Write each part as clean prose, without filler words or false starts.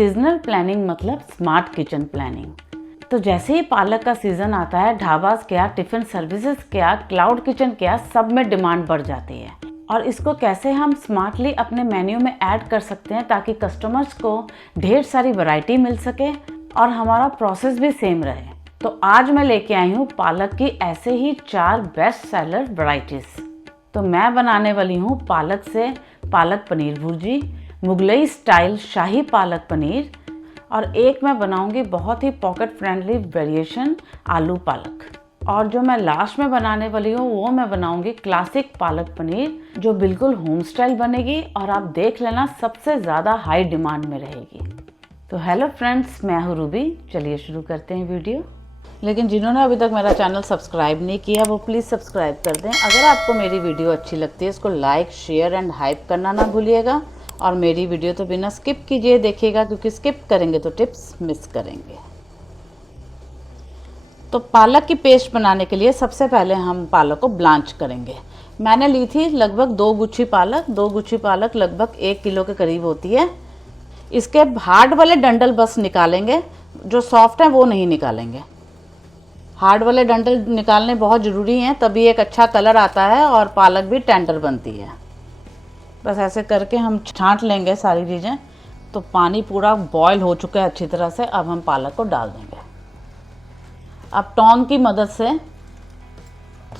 Seasonal planning मतलब smart kitchen planning. तो जैसे ही पालक का सीज़न आता है, ढाबास क्या, टिफ़िन सर्विसेज क्या, क्लाउड किचन क्या, सब में डिमांड बढ़ जाती है। और इसको कैसे हम स्मार्टली अपने मेन्यू में ऐड कर सकते हैं ताकि कस्टमर्स को ढेर सारी वैरायटी मिल सके और हमारा प्रोसेस भी सेम रहे। तो आज मैं लेके आई हूँ पालक की ऐसे ही 4 बेस्ट सेलर वैरायटीज़। तो मैं बनाने वाली हूँ पालक से पालक पनीर भुर्जी, मुगलई स्टाइल शाही पालक पनीर, और एक मैं बनाऊंगी बहुत ही पॉकेट फ्रेंडली वेरिएशन आलू पालक। और जो मैं लास्ट में बनाने वाली हूँ वो मैं बनाऊंगी क्लासिक पालक पनीर, जो बिल्कुल होम स्टाइल बनेगी और आप देख लेना सबसे ज़्यादा हाई डिमांड में रहेगी। तो हेलो फ्रेंड्स, मैं हूँ रूबी। चलिए शुरू करते हैं वीडियो। लेकिन जिन्होंने अभी तक मेरा चैनल सब्सक्राइब नहीं किया वो प्लीज़ सब्सक्राइब कर दें। अगर आपको मेरी वीडियो अच्छी लगती है इसको लाइक, शेयर एंड हाइप करना ना भूलिएगा। और मेरी वीडियो तो बिना स्किप कीजिए देखिएगा, क्योंकि स्किप करेंगे तो टिप्स मिस करेंगे। तो पालक की पेस्ट बनाने के लिए सबसे पहले हम पालक को ब्लांच करेंगे। मैंने ली थी लगभग 2 गुच्छी पालक। 2 गुच्छी पालक लगभग 1 किलो के करीब होती है। इसके हार्ड वाले डंडल बस निकालेंगे, जो सॉफ्ट है वो नहीं निकालेंगे। हार्ड वाले डंडल निकालने बहुत ज़रूरी हैं, तभी एक अच्छा कलर आता है और पालक भी टेंडर बनती है। बस ऐसे करके हम छांट लेंगे सारी चीज़ें। तो पानी पूरा बॉयल हो चुका है अच्छी तरह से। अब हम पालक को डाल देंगे। अब टोंग की मदद से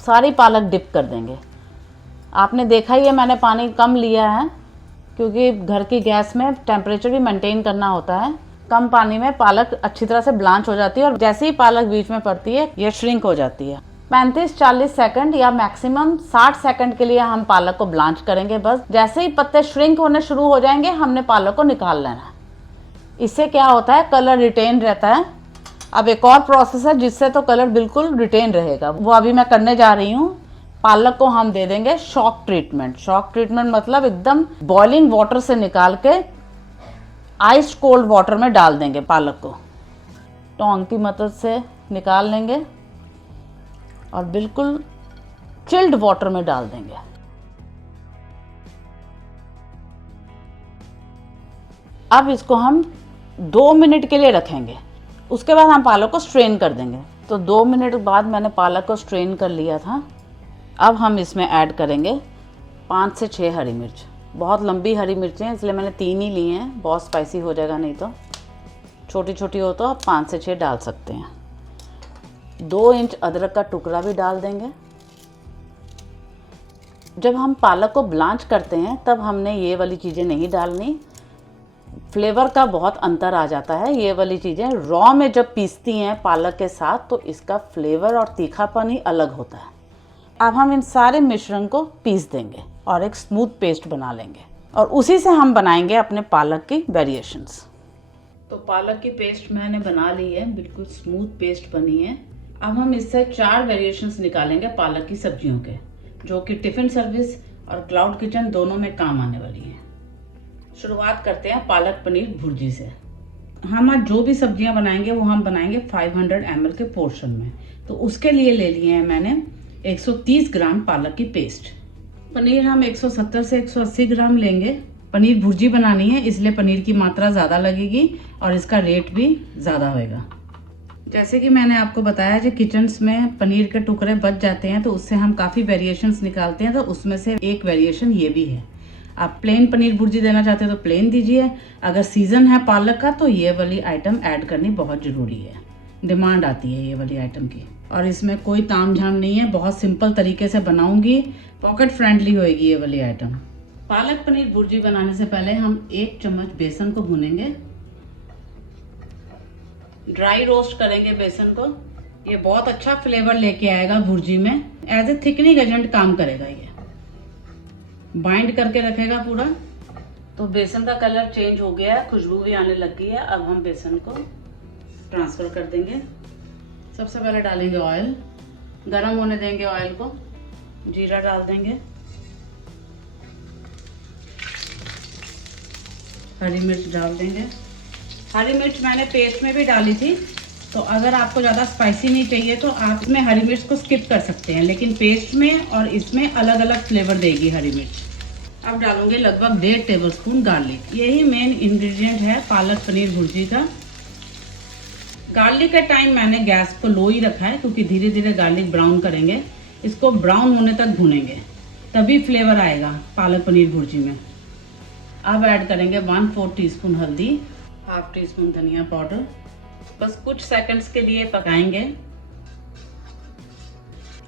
सारी पालक डिप कर देंगे। आपने देखा ही है मैंने पानी कम लिया है, क्योंकि घर की गैस में टेम्परेचर भी मेंटेन करना होता है। कम पानी में पालक अच्छी तरह से ब्लांच हो जाती है और जैसे ही पालक बीच में पड़ती है ये श्रिंक हो जाती है। 35-40 सेकंड या मैक्सिमम 60 सेकंड के लिए हम पालक को ब्लांच करेंगे। बस जैसे ही पत्ते श्रिंक होने शुरू हो जाएंगे हमने पालक को निकाल लेना है। इससे क्या होता है, कलर रिटेन रहता है। अब एक और प्रोसेस है जिससे तो कलर बिल्कुल रिटेन रहेगा, वो अभी मैं करने जा रही हूँ। पालक को हम दे देंगे शॉक ट्रीटमेंट। शॉक ट्रीटमेंट मतलब एकदम बॉइलिंग वाटर से निकाल के आइस कोल्ड वाटर में डाल देंगे। पालक को टोंग की मदद से निकाल लेंगे और बिल्कुल चिल्ड वाटर में डाल देंगे। अब इसको हम 2 मिनट के लिए रखेंगे। उसके बाद हम पालक को स्ट्रेन कर देंगे। तो 2 मिनट बाद मैंने पालक को स्ट्रेन कर लिया था। अब हम इसमें ऐड करेंगे 5 से 6 हरी मिर्च। बहुत लंबी हरी मिर्चें हैं इसलिए मैंने 3 ही ली हैं, बहुत स्पाइसी हो जाएगा नहीं तो। छोटी छोटी हो तो आप 5 से 6 डाल सकते हैं। 2 इंच अदरक का टुकड़ा भी डाल देंगे। जब हम पालक को ब्लांच करते हैं तब हमने ये वाली चीज़ें नहीं डालनी, फ्लेवर का बहुत अंतर आ जाता है। ये वाली चीज़ें रॉ में जब पीसती हैं पालक के साथ तो इसका फ्लेवर और तीखापन ही अलग होता है। अब हम इन सारे मिश्रण को पीस देंगे और एक स्मूथ पेस्ट बना लेंगे और उसी से हम बनाएंगे अपने पालक की वेरिएशंस। तो पालक की पेस्ट मैंने बना ली है, बिल्कुल स्मूथ पेस्ट बनी है। अब हम इससे 4 वेरिएशंस निकालेंगे पालक की सब्जियों के, जो कि टिफ़िन सर्विस और क्लाउड किचन दोनों में काम आने वाली हैं। शुरुआत करते हैं पालक पनीर भुर्जी से। हम आज जो भी सब्जियां बनाएंगे वो हम बनाएंगे 500 ml के पोर्शन में। तो उसके लिए ले लिए हैं मैंने 130 ग्राम पालक की पेस्ट। पनीर हम 170 से 180 ग्राम लेंगे। पनीर भुर्जी बनानी है इसलिए पनीर की मात्रा ज़्यादा लगेगी और इसका रेट भी ज़्यादा होएगा। जैसे कि मैंने आपको बताया कि किचन्स में पनीर के टुकड़े बच जाते हैं तो उससे हम काफ़ी वेरिएशंस निकालते हैं। तो उसमें से एक वेरिएशन ये भी है। आप प्लेन पनीर भुर्जी देना चाहते हो तो प्लेन दीजिए। अगर सीज़न है पालक का तो ये वाली आइटम ऐड करनी बहुत ज़रूरी है, डिमांड आती है ये वाली आइटम की। और इसमें कोई तामझाम नहीं है, बहुत सिंपल तरीके से बनाऊंगी, पॉकेट फ्रेंडली होएगी ये वाली आइटम। पालक पनीर भुर्जी बनाने से पहले हम 1 चम्मच बेसन को भूनेंगे। ड्राई रोस्ट करेंगे बेसन को। ये बहुत अच्छा फ्लेवर लेके आएगा भुर्जी में। एज ए थिकनिंग एजेंट काम करेगा, ये बाइंड करके रखेगा पूरा। तो बेसन का कलर चेंज हो गया है, खुशबू भी आने लग गई है। अब हम बेसन को ट्रांसफर कर देंगे। सबसे पहले डालेंगे ऑयल, गरम होने देंगे ऑयल को। जीरा डाल देंगे, हरी मिर्च डाल देंगे। हरी मिर्च मैंने पेस्ट में भी डाली थी, तो अगर आपको ज़्यादा स्पाइसी नहीं चाहिए तो आप इसमें हरी मिर्च को स्किप कर सकते हैं, लेकिन पेस्ट में और इसमें अलग अलग फ्लेवर देगी हरी मिर्च। अब डालूंगे लगभग 1.5 टेबलस्पून गार्लिक। यही मेन इंग्रेडिएंट है पालक पनीर भुर्जी का। गार्लिक का टाइम मैंने गैस को लो ही रखा है, क्योंकि धीरे धीरे गार्लिक ब्राउन करेंगे। इसको ब्राउन होने तक भूनेंगे, तभी फ्लेवर आएगा पालक पनीर भुर्जी में। अब ऐड करेंगे 1/4 टीस्पून हल्दी, हाफ टी स्पून धनिया पाउडर। बस कुछ सेकंड्स के लिए पकाएंगे।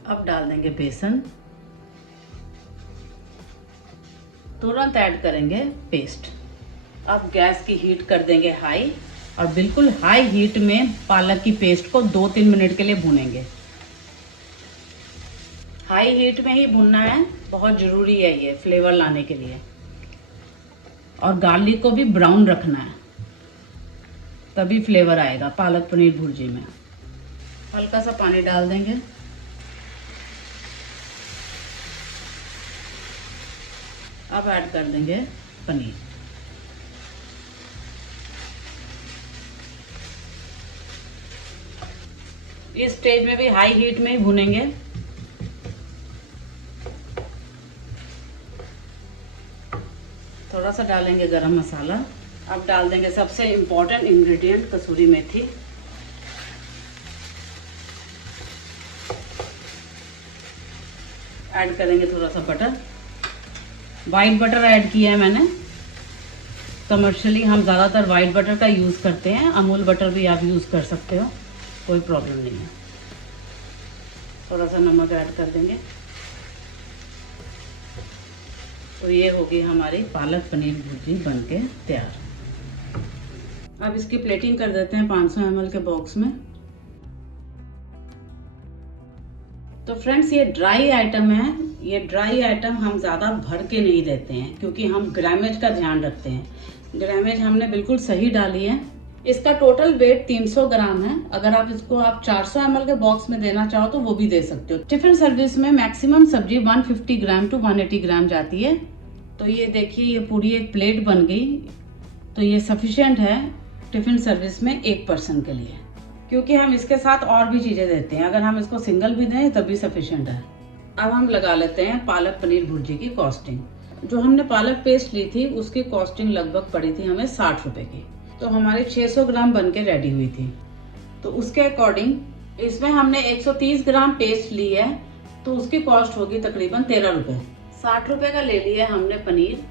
अब डाल देंगे बेसन, तुरंत ऐड करेंगे पेस्ट। अब गैस की हीट कर देंगे हाई, और बिल्कुल हाई हीट में पालक की पेस्ट को 2-3 मिनट के लिए भूनेंगे। हाई हीट में ही भूनना है, बहुत ज़रूरी है ये फ्लेवर लाने के लिए। और गार्लिक को भी ब्राउन रखना है, तभी फ्लेवर आएगा पालक पनीर भुर्जी में। हल्का सा पानी डाल देंगे। अब ऐड कर देंगे पनीर। इस स्टेज में भी हाई हीट में ही भूनेंगे। थोड़ा सा डालेंगे गरम मसाला। अब डाल देंगे सबसे इम्पोर्टेंट इंग्रेडिएंट कसूरी मेथी। ऐड करेंगे थोड़ा सा बटर। वाइट बटर ऐड किया है मैंने। कमर्शियली हम ज़्यादातर वाइट बटर का यूज़ करते हैं, अमूल बटर भी आप यूज़ कर सकते हो, कोई प्रॉब्लम नहीं है। थोड़ा सा नमक ऐड कर देंगे। तो ये होगी हमारी पालक पनीर भुर्जी बनके तैयार। अब इसकी प्लेटिंग कर देते हैं 500 ml के बॉक्स में। तो फ्रेंड्स, ये ड्राई आइटम है। ये ड्राई आइटम हम ज़्यादा भर के नहीं देते हैं, क्योंकि हम ग्रामेज का ध्यान रखते हैं। ग्रामेज हमने बिल्कुल सही डाली है। इसका टोटल वेट 300 ग्राम है। अगर आप इसको 400 ml के बॉक्स में देना चाहो तो वो भी दे सकते हो। टिफिन सर्विस में मैक्सिमम सब्जी 150 ग्राम टू 180 ग्राम जाती है। तो ये देखिए, ये पूरी एक प्लेट बन गई। तो ये सफिशिएंट है टिफिन सर्विस में एक पर्सन के लिए, क्योंकि हम इसके साथ और भी चीज़ें देते हैं। अगर हम इसको सिंगल भी दें तब भी सफिशिएंट है। अब हम लगा लेते हैं पालक पनीर भुर्जी की कॉस्टिंग। जो हमने पालक पेस्ट ली थी उसकी कॉस्टिंग लगभग पड़ी थी हमें 60 रुपए की। तो हमारे 600 ग्राम बन के रेडी हुई थी। तो उसके अकॉर्डिंग इसमें हमने 130 ग्राम पेस्ट ली है, तो उसकी कॉस्ट होगी तकरीबन 13 रुपये। 60 रुपये का ले लिया हमने पनीर।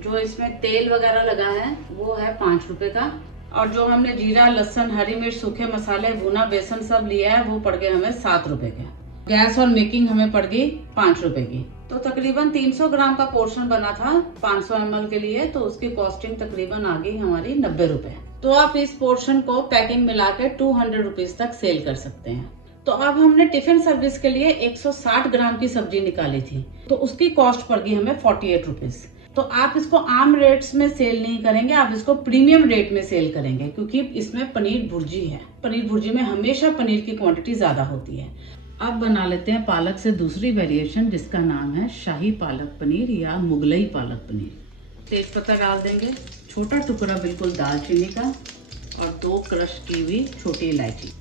जो इसमें तेल वगैरह लगा है वो है 5 रुपये का। और जो हमने जीरा, लहसुन, हरी मिर्च, सूखे मसाले, भुना बेसन सब लिया है वो पड़ गए हमें 7 रुपये के। गैस और मेकिंग हमें पड़ गई 5 रुपये की। तो तकरीबन 300 ग्राम का पोर्शन बना था 500 ml के लिए, तो उसकी कॉस्टिंग तकरीबन आ गई हमारी 90 रुपये। तो आप इस पोर्शन को पैकिंग मिला के 200 रुपीज तक सेल कर सकते हैं। तो अब हमने टिफिन सर्विस के लिए 160 ग्राम की सब्जी निकाली थी, तो उसकी कॉस्ट पड़ गई हमें 48 रुपीज। तो आप इसको आम रेट्स में सेल नहीं करेंगे, आप इसको प्रीमियम रेट में सेल करेंगे, क्योंकि इसमें पनीर भुर्जी है। पनीर भुर्जी में हमेशा पनीर की क्वांटिटी ज्यादा होती है। अब बना लेते हैं पालक से दूसरी वेरिएशन, जिसका नाम है शाही पालक पनीर या मुगलई पालक पनीर। तेज पत्ता डाल देंगे, छोटा टुकड़ा बिल्कुल दालचीनी का, और 2 क्रश की हुई छोटी इलायची।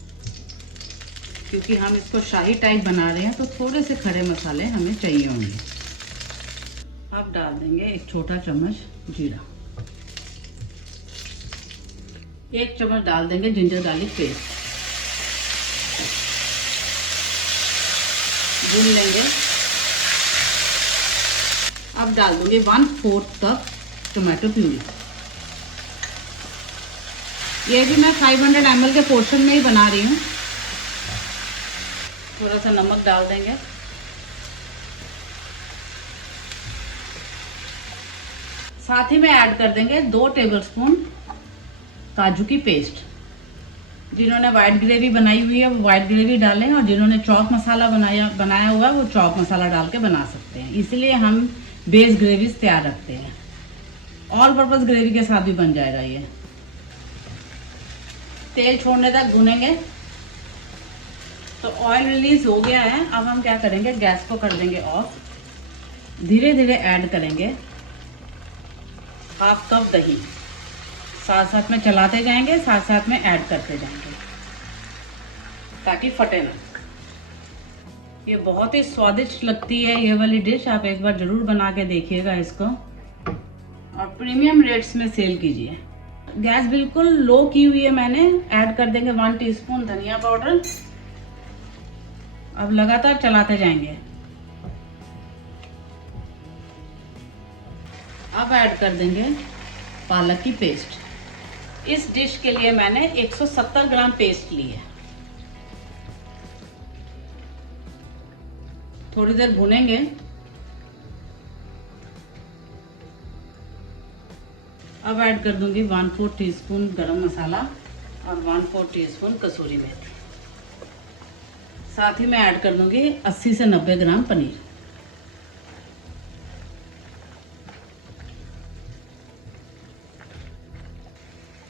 क्योंकि हम इसको शाही टाइप बना रहे हैं तो थोड़े से खड़े मसाले हमें चाहिए होंगे। अब डाल देंगे 1 छोटा चम्मच जीरा। 1 चम्मच डाल देंगे जिंजर गार्लिक पेस्ट। भून लेंगे। अब डाल दूंगे 1/4 कप टोमेटो प्यूरी। ये भी मैं 500 ml के पोर्शन में ही बना रही हूँ। थोड़ा सा नमक डाल देंगे। साथ ही में ऐड कर देंगे 2 टेबलस्पून काजू की पेस्ट। जिन्होंने व्हाइट ग्रेवी बनाई हुई है वो व्हाइट ग्रेवी डालें, और जिन्होंने चॉप मसाला बनाया हुआ है वो चॉप मसाला डाल के बना सकते हैं। इसलिए हम बेस ग्रेवी तैयार रखते हैं। ऑल पर्पस ग्रेवी के साथ भी बन जाएगा ये। तेल छोड़ने तक भुनेंगे। तो ऑयल रिलीज हो गया है। अब हम क्या करेंगे, गैस को कर देंगे ऑफ। धीरे धीरे ऐड करेंगे 1/2 कप दही। साथ साथ में चलाते जाएंगे, साथ साथ में ऐड करते जाएंगे ताकि फटे ना। ये बहुत ही स्वादिष्ट लगती है ये वाली डिश, आप एक बार ज़रूर बना के देखिएगा इसको और प्रीमियम रेट्स में सेल कीजिए। गैस बिल्कुल लो की हुई है मैंने। ऐड कर देंगे 1 टीस्पून धनिया पाउडर। अब लगातार चलाते जाएंगे। अब ऐड कर देंगे पालक की पेस्ट। इस डिश के लिए मैंने 170 ग्राम पेस्ट ली है। थोड़ी देर भूनेंगे। अब ऐड कर दूंगी 1/4 टीस्पून गरम मसाला और 1/4 टीस्पून कसूरी मेथी। साथ ही मैं ऐड कर दूंगी 80 से 90 ग्राम पनीर।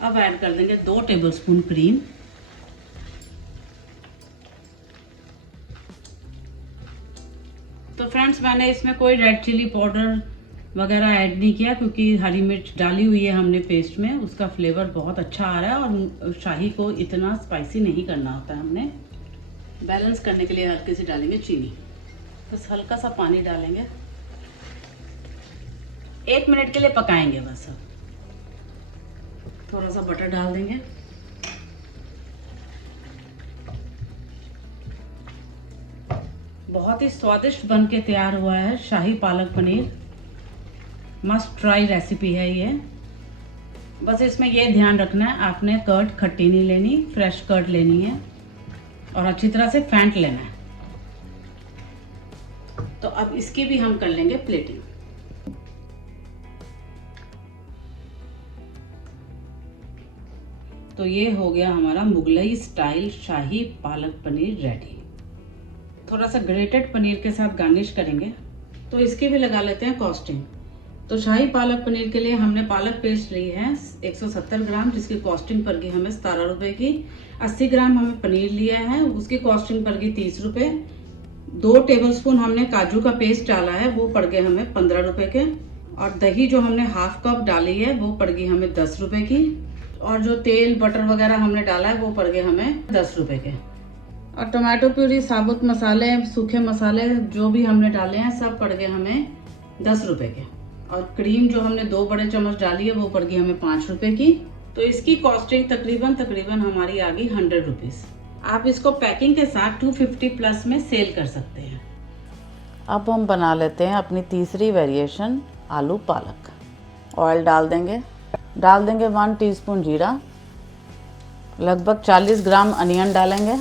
अब ऐड कर देंगे 2 टेबलस्पून क्रीम। तो फ्रेंड्स, मैंने इसमें कोई रेड चिली पाउडर वगैरह ऐड नहीं किया क्योंकि हरी मिर्च डाली हुई है हमने पेस्ट में। उसका फ्लेवर बहुत अच्छा आ रहा है और शाही को इतना स्पाइसी नहीं करना होता है। हमने बैलेंस करने के लिए हल्की सी डालेंगे चीनी। बस हल्का सा पानी डालेंगे। 1 मिनट के लिए पकाएंगे बस। अब थोड़ा सा बटर डाल देंगे। बहुत ही स्वादिष्ट बन के तैयार हुआ है शाही palak paneer. Must try recipe है ये। बस इसमें ये ध्यान रखना है, आपने कर्ड खट्टी नहीं लेनी, फ्रेश कर्ड लेनी है और अच्छी तरह से फेंट लेना है। तो अब इसकी भी हम कर लेंगे प्लेटिंग। तो ये हो गया हमारा मुगलई स्टाइल शाही पालक पनीर रेडी। थोड़ा सा ग्रेटेड पनीर के साथ गार्निश करेंगे। तो इसकी भी लगा लेते हैं कॉस्टिंग। तो शाही पालक पनीर के लिए हमने पालक पेस्ट ली है 170 ग्राम, जिसकी कॉस्टिंग पड़ गई हमें 17 रुपये की। 80 ग्राम हमें पनीर लिया है, उसकी कॉस्टिंग पड़ गई 30 रुपये। 2 टेबलस्पून हमने काजू का पेस्ट डाला है, वो पड़ गए हमें 15 रुपये के। और दही जो हमने हाफ कप डाली है वो पड़ गई हमें 10 रुपये की। और जो तेल बटर वगैरह हमने डाला है वो पड़ गए हमें 10 रुपये के। और टोमेटो प्यूरी, साबुत मसाले, सूखे मसाले जो भी हमने डाले हैं सब पड़ गए हमें 10 रुपये के। और क्रीम जो हमने 2 बड़े चम्मच डाली है वो पड़ गई हमें 5 रुपये की। तो इसकी कॉस्टिंग तकरीबन हमारी आ गई 100 रुपीज़। आप इसको पैकिंग के साथ 250 प्लस में सेल कर सकते हैं। अब हम बना लेते हैं अपनी तीसरी वेरिएशन आलू पालक। ऑयल डाल देंगे 1 टीस्पून जीरा, लगभग 40 ग्राम अनियन डालेंगे।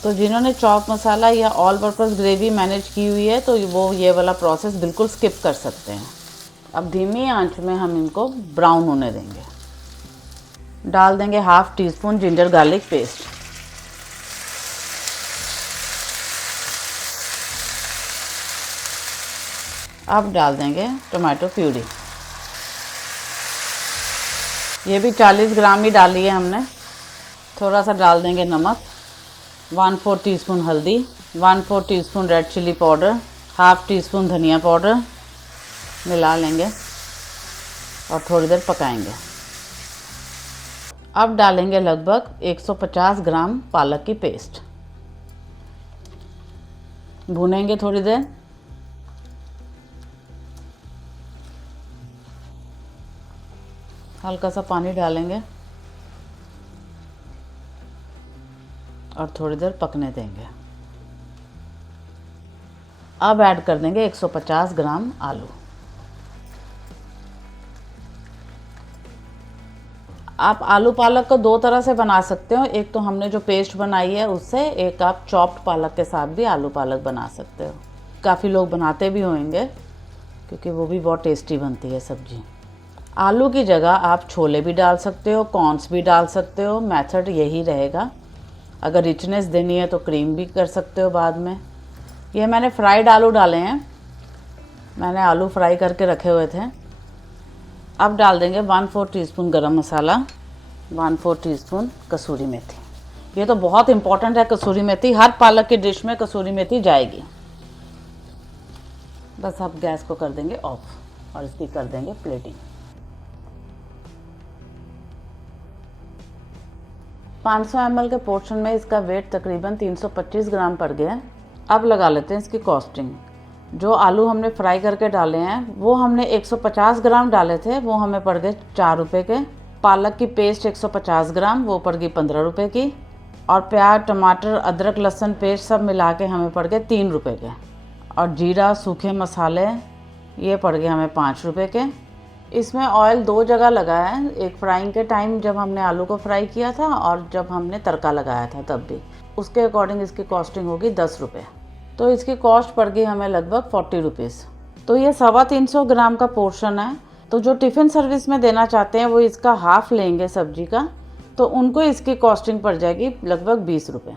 तो जिन्होंने चॉप मसाला या ऑल पर्पस ग्रेवी मैनेज की हुई है तो वो ये वाला प्रोसेस बिल्कुल स्किप कर सकते हैं। अब धीमी आंच में हम इनको ब्राउन होने देंगे। डाल देंगे 1/2 टीस्पून जिंजर गार्लिक पेस्ट। अब डाल देंगे टोमेटो प्यूरी। ये भी 40 ग्राम ही डाली है हमने। थोड़ा सा डाल देंगे नमक, 1/4 टीस्पून हल्दी, 1/4 teaspoon red chilli powder, 1/2 teaspoon धनिया पाउडर। मिला लेंगे और थोड़ी देर पकाएंगे। अब डालेंगे लगभग 150 ग्राम पालक की पेस्ट। भूनेंगे थोड़ी देर। हल्का सा पानी डालेंगे और थोड़ी देर पकने देंगे। अब ऐड कर देंगे 150 ग्राम आलू। आप आलू पालक को 2 तरह से बना सकते हो। एक तो हमने जो पेस्ट बनाई है उससे, एक आप चॉप्ड पालक के साथ भी आलू पालक बना सकते हो। काफ़ी लोग बनाते भी होंगे क्योंकि वो भी बहुत टेस्टी बनती है सब्जी। आलू की जगह आप छोले भी डाल सकते हो, कॉर्न्स भी डाल सकते हो। मेथड यही रहेगा। अगर रिचनेस देनी है तो क्रीम भी कर सकते हो बाद में। ये मैंने फ्राइड आलू डाले हैं, मैंने आलू फ्राई करके रखे हुए थे। अब डाल देंगे 1/4 टीस्पून गरम मसाला, 1/4 टीस्पून कसूरी मेथी। ये तो बहुत इम्पॉर्टेंट है कसूरी मेथी, हर पालक की डिश में कसूरी मेथी जाएगी। बस अब गैस को कर देंगे ऑफ और इसकी कर देंगे प्लेटिंग। 500 ml के पोर्शन में इसका वेट तकरीबन 325 ग्राम पड़ गया है। अब लगा लेते हैं इसकी कॉस्टिंग। जो आलू हमने फ्राई करके डाले हैं वो हमने 150 ग्राम डाले थे, वो हमें पड़ गए 4 रुपये के। पालक की पेस्ट 150 ग्राम, वो पड़ गई 15 रुपये की। और प्याज, टमाटर, अदरक, लहसुन पेस्ट सब मिला के हमें पड़ गए 3 रुपये के। और जीरा, सूखे मसाले ये पड़ गए हमें 5 रुपये के। इसमें ऑयल 2 जगह लगा है, एक फ्राइंग के टाइम जब हमने आलू को फ्राई किया था और जब हमने तड़का लगाया था तब भी। उसके अकॉर्डिंग इसकी कॉस्टिंग होगी 10 रुपये। तो इसकी कॉस्ट पड़ गई हमें लगभग 40 रुपीज़। तो ये 350 ग्राम का पोर्शन है। तो जो टिफ़िन सर्विस में देना चाहते हैं वो इसका हाफ़ लेंगे सब्जी का, तो उनको इसकी कॉस्टिंग पड़ जाएगी लगभग 20 रुपये।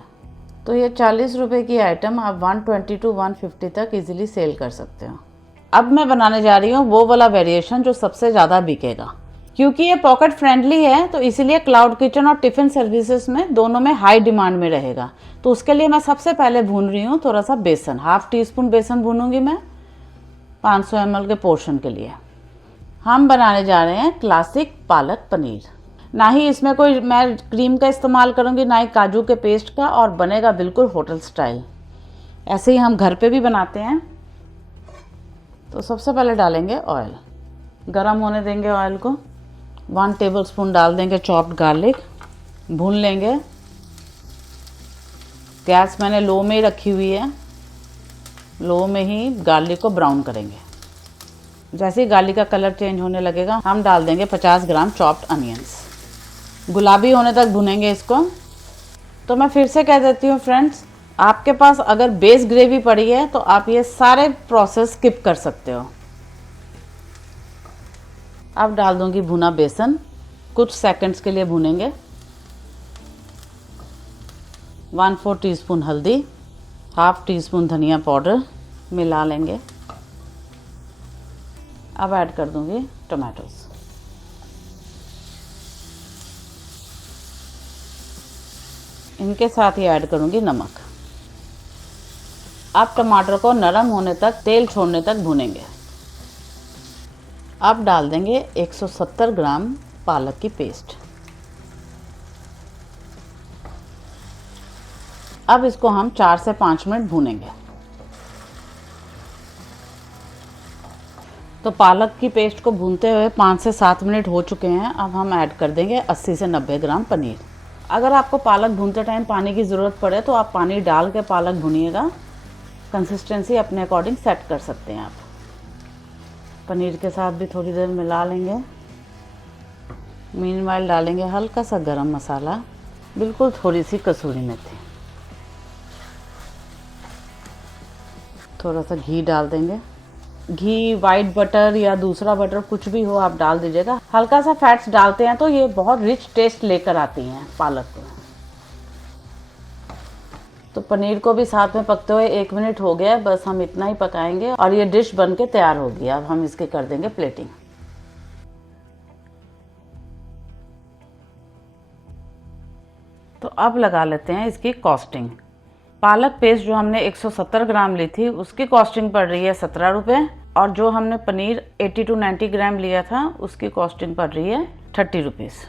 तो ये 40 रुपये की आइटम आप 120 to 150 तक इजीली सेल कर सकते हो। अब मैं बनाने जा रही हूँ वो वाला वेरिएशन जो सबसे ज़्यादा बिकेगा। क्योंकि ये पॉकेट फ्रेंडली है तो इसीलिए क्लाउड किचन और टिफ़िन सर्विसेज में दोनों में हाई डिमांड में रहेगा। तो उसके लिए मैं सबसे पहले भून रही हूँ थोड़ा सा बेसन, हाफ टी स्पून बेसन भूनूंगी मैं 500 ml के पोर्शन के लिए। हम बनाने जा रहे हैं क्लासिक पालक पनीर। ना ही इसमें कोई मैं क्रीम का इस्तेमाल करूँगी, ना ही काजू के पेस्ट का, और बनेगा बिल्कुल होटल स्टाइल। ऐसे ही हम घर पे भी बनाते हैं। तो सबसे पहले डालेंगे ऑयल, गरम होने देंगे ऑयल को। 1 टेबलस्पून डाल देंगे चॉप्ड गार्लिक, भून लेंगे। गैस मैंने लो में ही रखी हुई है, लो में ही गार्लिक को ब्राउन करेंगे। जैसे ही गार्लिक का कलर चेंज होने लगेगा हम डाल देंगे 50 ग्राम चॉप्ड अनियंस, गुलाबी होने तक भुनेंगे इसको। तो मैं फिर से कह देती हूँ फ्रेंड्स, आपके पास अगर बेस ग्रेवी पड़ी है तो आप ये सारे प्रोसेस स्किप कर सकते हो। अब डाल दूंगी भुना बेसन, कुछ सेकंड्स के लिए भुनेंगे। 1/4 टीस्पून हल्दी, हाफ टी स्पून धनिया पाउडर मिला लेंगे। अब ऐड कर दूंगी टमाटोस। इनके साथ ही ऐड करूंगी नमक। अब टमाटर को नरम होने तक, तेल छोड़ने तक भुनेंगे। अब डाल देंगे 170 ग्राम पालक की पेस्ट। अब इसको हम 4 से 5 मिनट भूनेंगे। तो पालक की पेस्ट को भूनते हुए 5 से 7 मिनट हो चुके हैं। अब हम ऐड कर देंगे 80 से 90 ग्राम पनीर। अगर आपको पालक भूनते टाइम पानी की ज़रूरत पड़े तो आप पानी डाल के पालक भुनिएगा। कंसिस्टेंसी अपने अकॉर्डिंग सेट कर सकते हैं आप। पनीर के साथ भी थोड़ी देर मिला लेंगे। मीनवाइल डालेंगे हल्का सा गरम मसाला, बिल्कुल थोड़ी सी कसूरी मेथी, थोड़ा सा घी डाल देंगे। घी, वाइट बटर या दूसरा बटर कुछ भी हो आप डाल दीजिएगा। हल्का सा फैट्स डालते हैं तो ये बहुत रिच टेस्ट लेकर आती हैं पालक को। तो पनीर को भी साथ में पकते हुए 1 मिनट हो गया है, बस हम इतना ही पकाएंगे और ये डिश बन के तैयार होगी। अब हम इसके कर देंगे प्लेटिंग। तो अब लगा लेते हैं इसकी कॉस्टिंग। पालक पेस्ट जो हमने 170 ग्राम ली थी उसकी कॉस्टिंग पड़ रही है 17 रुपये, और जो हमने पनीर 80 to 90 ग्राम लिया था उसकी कॉस्टिंग पड़ रही है 30 रुपीज़।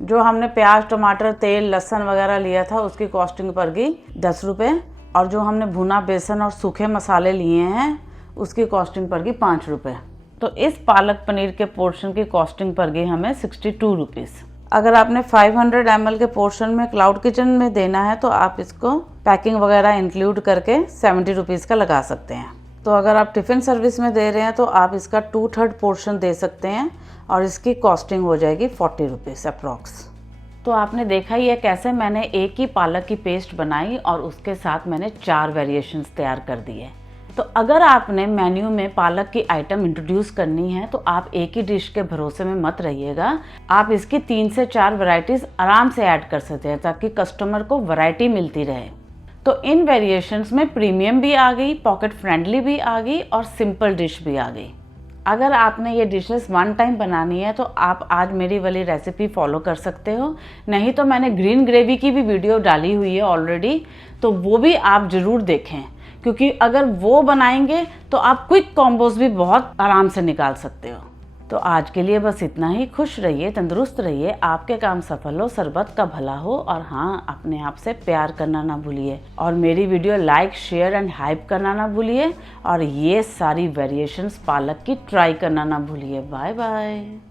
जो हमने प्याज, टमाटर, तेल, लहसुन वगैरह लिया था उसकी कॉस्टिंग पड़ गई 10 रुपये, और जो हमने भुना बेसन और सूखे मसाले लिए हैं उसकी कॉस्टिंग पड़ गई 5 रुपये। तो इस पालक पनीर के पोर्शन की कॉस्टिंग पड़ गई हमें 62 रुपीज़। अगर आपने 500 ml के पोर्शन में क्लाउड किचन में देना है तो आप इसको पैकिंग वगैरह इंक्लूड करके 70 रुपीज़ का लगा सकते हैं। तो अगर आप टिफ़िन सर्विस में दे रहे हैं तो आप इसका 2/3 पोर्शन दे सकते हैं और इसकी कॉस्टिंग हो जाएगी 40 रुपीज़ अप्रॉक्स। तो आपने देखा ही है कैसे मैंने एक ही पालक की पेस्ट बनाई और उसके साथ मैंने 4 वेरिएशंस तैयार कर दिए। तो अगर आपने मेन्यू में पालक की आइटम इंट्रोड्यूस करनी है तो आप एक ही डिश के भरोसे में मत रहिएगा। आप इसकी 3 से 4 वैरायटीज़ आराम से ऐड कर सकते हैं ताकि कस्टमर को वैरायटी मिलती रहे। तो इन वेरिएशंस में प्रीमियम भी आ गई, पॉकेट फ्रेंडली भी आ गई और सिंपल डिश भी आ गई। अगर आपने ये डिशेस 1 टाइम बनानी है तो आप आज मेरी वाली रेसिपी फॉलो कर सकते हो, नहीं तो मैंने ग्रीन ग्रेवी की भी वीडियो डाली हुई है ऑलरेडी, तो वो भी आप ज़रूर देखें, क्योंकि अगर वो बनाएंगे तो आप क्विक कॉम्बोज भी बहुत आराम से निकाल सकते हो। तो आज के लिए बस इतना ही। खुश रहिए, तंदुरुस्त रहिए, आपके काम सफल हो, सरबत का भला हो, और हाँ, अपने आप से प्यार करना ना भूलिए, और मेरी video like, share and hype करना ना भूलिए, और ये सारी वेरिएशंस पालक की ट्राई करना ना भूलिए। Bye bye.